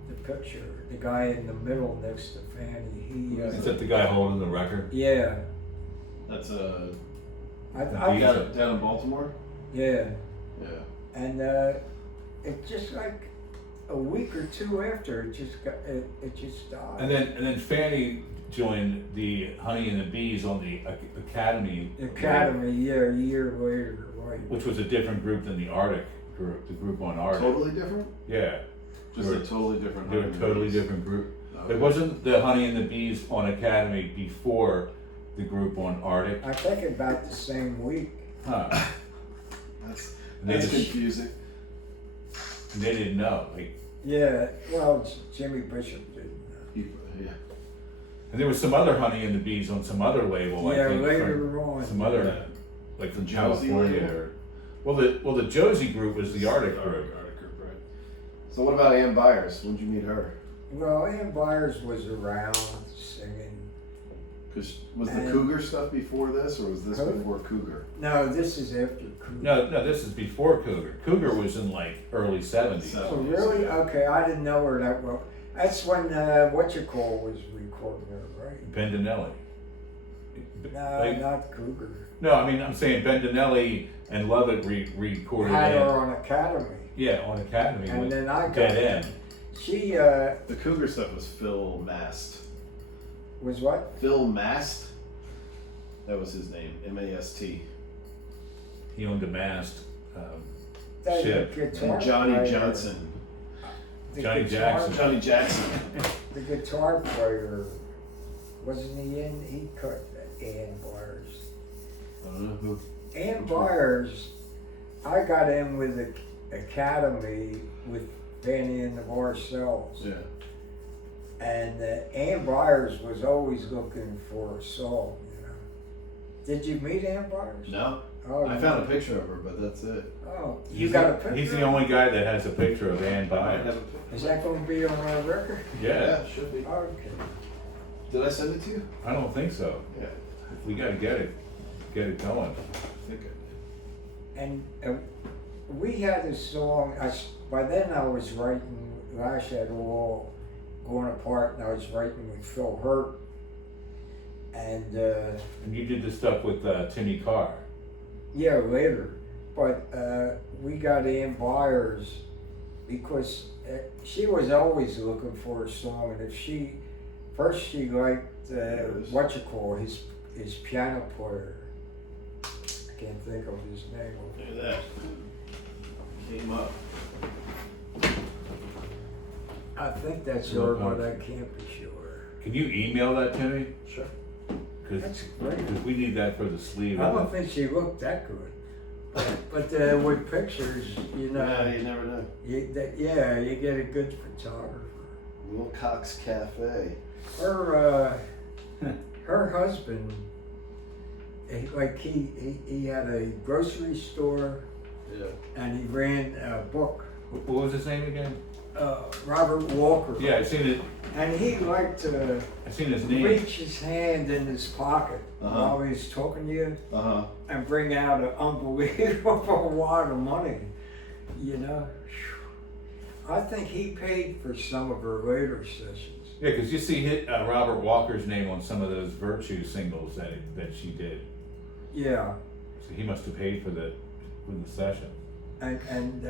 the picture, the guy in the middle next to Fanny, Is that the guy holding the record? yeah. That's I, down in Baltimore. yeah. Yeah. And it just like a week or two after, it just died. And then Fanny joined the Honey and the Bees on the Academy. Academy, yeah, a year later, right. Which was a different group than the Arctic group, the group on Arctic. Totally different. Yeah. Just a totally different. They were a totally different group. Okay. It wasn't the Honey and the Bees on Academy before the group on Arctic. I think about the same week. Huh. That's And they, confusing. and they didn't know. Yeah, well, Jimmy Bishop did. Yeah. And there was some other Honey and the Bees on some other label. Yeah, I think, later on. some other, like from Josie California. label? Or, the Josie group was the Arctic group. Arctic group, right. So what about Ann Byers? When did you meet her? Well, Ann Byers was around singing. Because was the And- Cougar stuff before this, or was this Who? before Cougar? No, this is after Cougar. No, this is before Cougar. Cougar was in like early 70s. Oh, really? Okay, I didn't know her that well. That's when was recording her, right? Bendinelli. No, Like- not Cougar. No, I mean, I'm saying Bendinelli and Lovett recorded Had her that. on Academy. Yeah, on Academy And with then I got Dead End. She The Cougar stuff was Phil Mast. was what? Phil Mast? That was his name. M-A-S-T. He owned a mast. That Shit. guitar And Johnny player. Johnson. The Johnny guitar- Jackson. Johnny Jackson. The guitar player, wasn't he in? He cut Ann Byers. I don't know who. Ann Byers, I got in with the Academy with Fanny and the Marcells. Yeah. And Ann Byers was always looking for a song, Did you meet Ann Byers? No. Oh, I you found a did. picture of her, but that's it. Oh, you got a picture? He's the only guy that has a picture of Ann I Byers. have a picture. Is that going to be on our record? Yeah, Yeah, should be. Okay. Did I send it to you? I don't think so. Yeah. We gotta get it going. I think I And we had a song, by then I was writing, Lash had all gone apart, and I was writing with Phil Hurtt. And And you did the stuff with Timmy Carr. yeah, later. But we got Ann Byers because she was always looking for a song, and if she liked his piano player. I can't think of his name. Look at that. Came up. I think that's No her, but problem. I can't be sure. Can you email that to me? Sure. Cause, That's great. 'cause we need that for the sleeve. I don't think she looked that good. But with pictures, Yeah, you never know. you get a good photographer. Wilcox Cafe. Her husband, he had a grocery store Yeah. and he ran a book. What was his name again? Robert Walker. Yeah, I seen it. And he liked to I seen his name. reach his hand in his pocket Uh-huh. while he was talking to you Uh-huh. and bring out an unbelievable wad of money, I think he paid for some of her later sessions. Yeah, because you see Robert Walker's name on some of those Virtue singles that she did. Yeah, So he must have paid for the session. and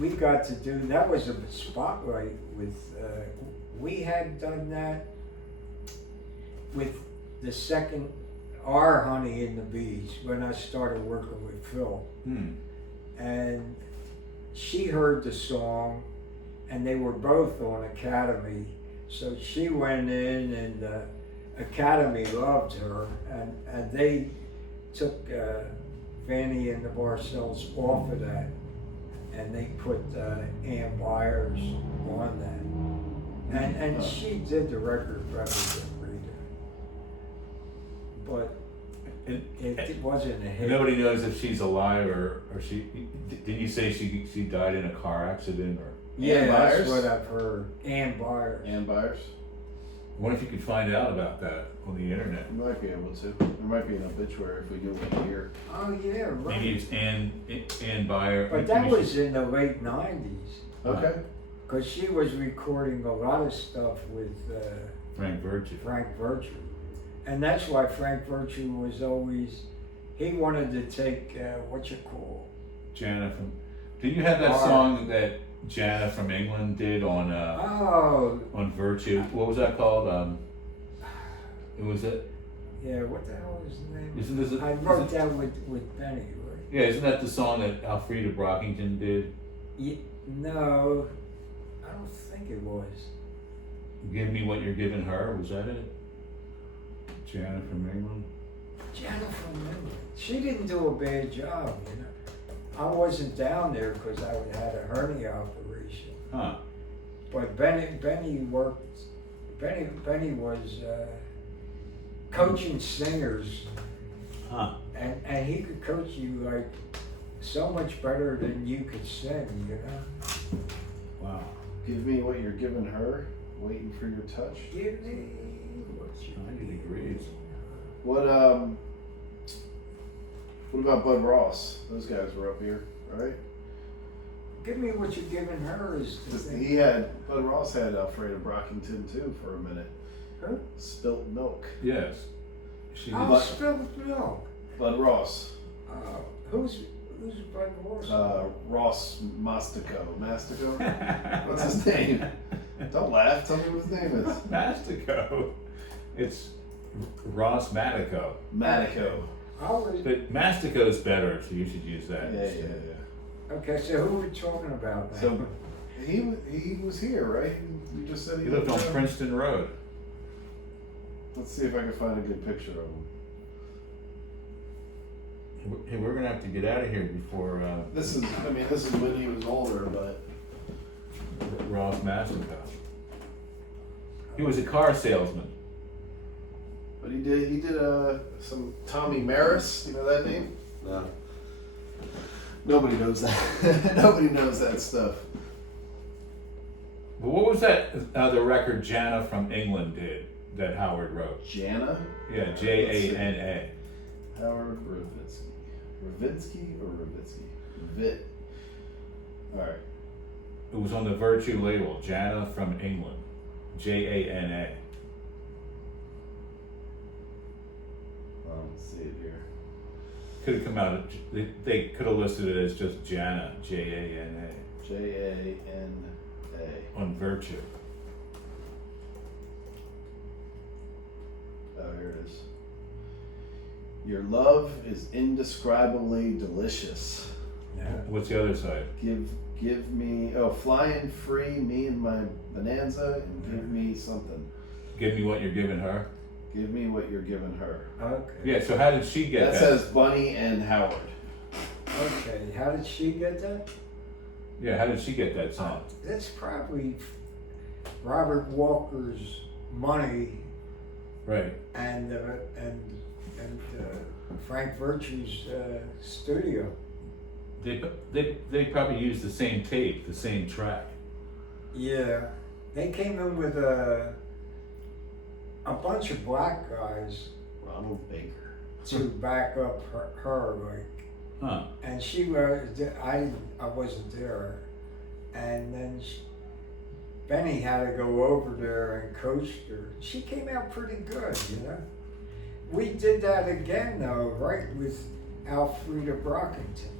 we got to do, that was a spotlight with, we had done that with the second, our Honey and the Bees, when I started working with Phil. And she heard the song, and they were both on Academy, so she went in, and Academy loved her, and they took Fanny and the Marcells off of that, and they put Ann Byers on that, and she did the record better than we did. But It wasn't a hit. Nobody knows if she's alive or she. Didn't you say she died in a car accident or? Yeah, Ann that's Byers? what I've heard. Ann Byers. Ann Byers? I wonder if you could find out about that on the internet. We might be able to. There might be an obituary if we knew what year. Oh yeah, right. Maybe it's Ann Byers. But that was in the late '90s, Okay. because she was recording a lot of stuff with Frank Virtue. Frank Virtue, and that's why Frank Virtue was always. He wanted to take what you call. Jana from. Did you have that song that Jana from England did on on Virtue? What was that called? It was it. Yeah, what the hell is the name? Isn't this? I wrote that with Benny, right? Yeah, isn't that the song that Alfreda Brockington did? Yeah, no, I don't think it was. Give me what you're giving her. Was that it? Jana from England. Jana from England. She didn't do a bad job, you know. I wasn't down there because I had a hernia operation. Huh. But Benny worked. Benny was coaching singers, and he could coach you like so much better than you could sing, you know. Wow. Give me what you're giving her, waiting for your touch. Give me what you 90 degrees. What about Bud Ross? Those guys were up here, right? Give me what you're giving her is the thing. He had Bud Ross had Alfreda Brockington too for a minute. Huh? Spilt milk. Yes. She did. Oh, spilled milk. Bud Ross. Who's Bud Ross? Ross Mastico. What's his name? Don't laugh. Tell me what his name is. Mastico. It's Ross Matico. Matico. But Mastico's better, so you should use that. Yeah. Okay, so who are we talking about now? So he was here, right? You just said He lived on Princeton Road. Let's see if I can find a good picture of him. Hey, we're gonna have to get out of here before This is when he was older, but Ross Mastico. He was a car salesman. But he did some Tommy Maris. You know that name? No. Nobody knows that. Nobody knows that stuff. But what was that the record Jana from England did that Howard wrote? Jana? Yeah, Jana. Howard Ravitsky. Ravitsky or Ravitsky? Vit. Alright. It was on the Virtue label, Jana from England. Jana. I don't see it here. Could have come out, they could have listed it as just Jana, Jana. Jana. On Virtue. Oh, here it is. Your love is indescribably delicious. Yeah. What's the other side? Give me, flying free, me and my bonanza, and give me something. Give me what you're giving her. Give me what you're giving her. Okay. Yeah, so how did she get that? That says Bunny and Howard. Okay, how did she get that? Yeah, how did she get that song? That's probably Robert Walker's money Right. and Frank Virtue's studio. They probably used the same tape, the same track. Yeah, they came in with a bunch of black guys Ronald Baker. to back up her like. Huh. And she was, I wasn't there, and then Benny had to go over there and coach her. She came out pretty good, you know. We did that again though, right, with Alfreda Brockington.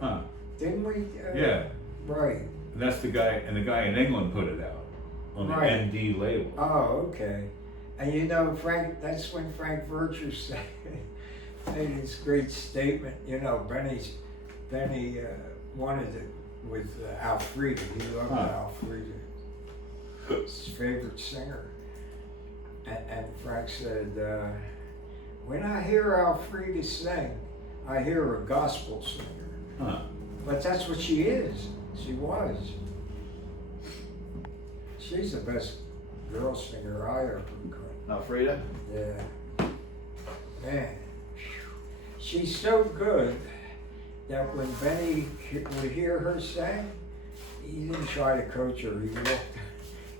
Huh. Didn't we? Yeah. Right. And that's the guy, and the guy in England put it out on the Right. MD label. Oh, okay. And you know, that's when Frank Virtue made his great statement. You know, Benny wanted it with Alfreda. He loved Alfreda. His favorite singer. And Frank said, when I hear Alfreda sing, I hear a gospel singer. Huh. But that's what she is. She was. She's the best girl singer I ever heard. Alfreda? Yeah. Man, she's so good that when Benny would hear her sing, he didn't try to coach her.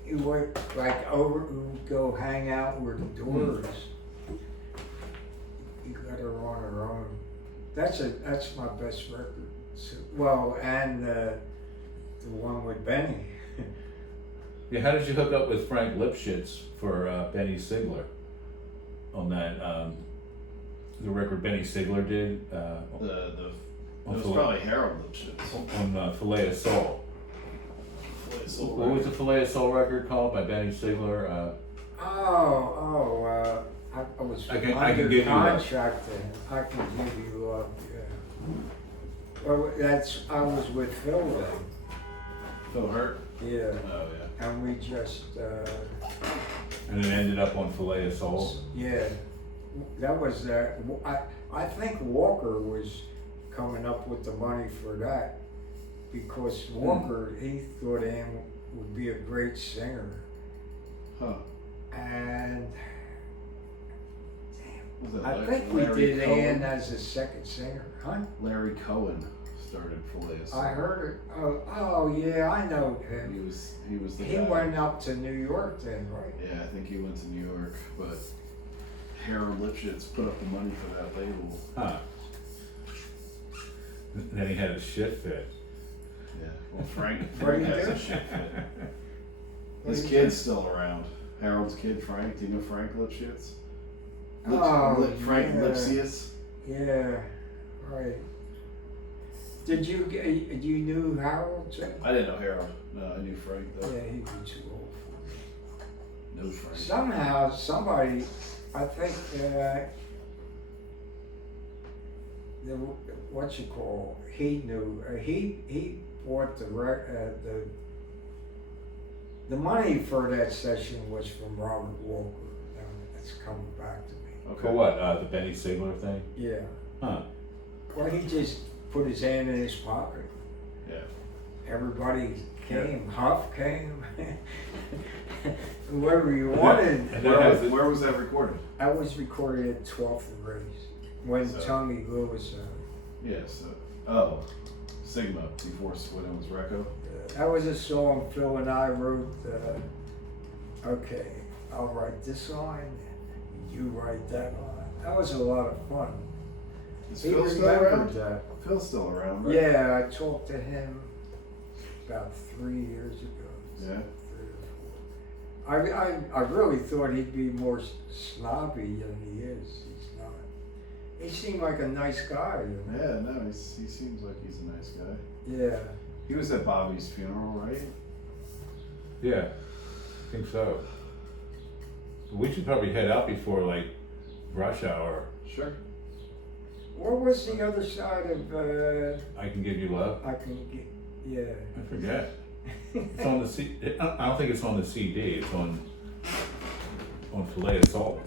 He went like over, would go hang out where the door is. He got her on her own. That's my best record. So, well, and the one with Benny. Yeah, how did you hook up with Frank Lipschitz for Benny Sigler on that the record Benny Sigler did? It was probably Harold Lipschitz. On Filet of Soul. What was the Filet of Soul record called by Benny Sigler? I was I can under give you contract to him. I can give you up. Yeah. Well, I was with Phil then. Phil Hurtt? Yeah. Oh, yeah. And we just. And it ended up on Filet of Soul. Yeah, that was I think Walker was coming up with the money for that because Walker he thought Ann would be a great singer. Huh. And Was I that think we Larry did Cohen? Ann as a second singer, huh? Larry Cohen started Filet of Soul. I heard it. Oh yeah, I know him. He was the He guy. went up to New York then, right? Yeah, I think he went to New York, but Harold Lipschitz put up the money for that label. Huh. Then he had a shit fit. Yeah. Well, Frank What do you has do? a shit fit. What His do you kid's still around. Harold's kid, Frank. Do you know Frank Lipschitz? Frank yeah. Lipsius. Yeah, right. Did you knew Howard too? I didn't know Harold. No, I knew Frank though. Yeah, he'd be too old for me. No Frank. Somehow, somebody, I think, he knew. He bought the money for that session was from Robert Walker. That's coming back to me. Okay. For what? The Benny Sigler thing? Yeah. Huh. Well, he just put his hand in his pocket. Yeah. Everybody came. Huff came. Whoever you wanted. And that has Where was that recorded? I was recorded at 12th and Race when So- Tony Lewis. Yes. Sigma before when it was Reco. That was a song Phil and I wrote. Okay, I'll write this line, you write that line. That was a lot of fun. Is He Phil still remembered around? that. Phil's still around, right? Yeah, I talked to him about 3 years ago. Yeah. 3 or 4. I really thought he'd be more snobby than he is. He's not. He seemed like a nice guy. You know? Yeah, no, he seems like he's a nice guy. Yeah. He was at Bobby's funeral, right? Yeah, I think so. We should probably head out before like rush hour. Sure. What was the other side of? I Can Give You Love. I can get. Yeah. I forget. It's on the I don't think it's on the CD. It's on Filet of Salt.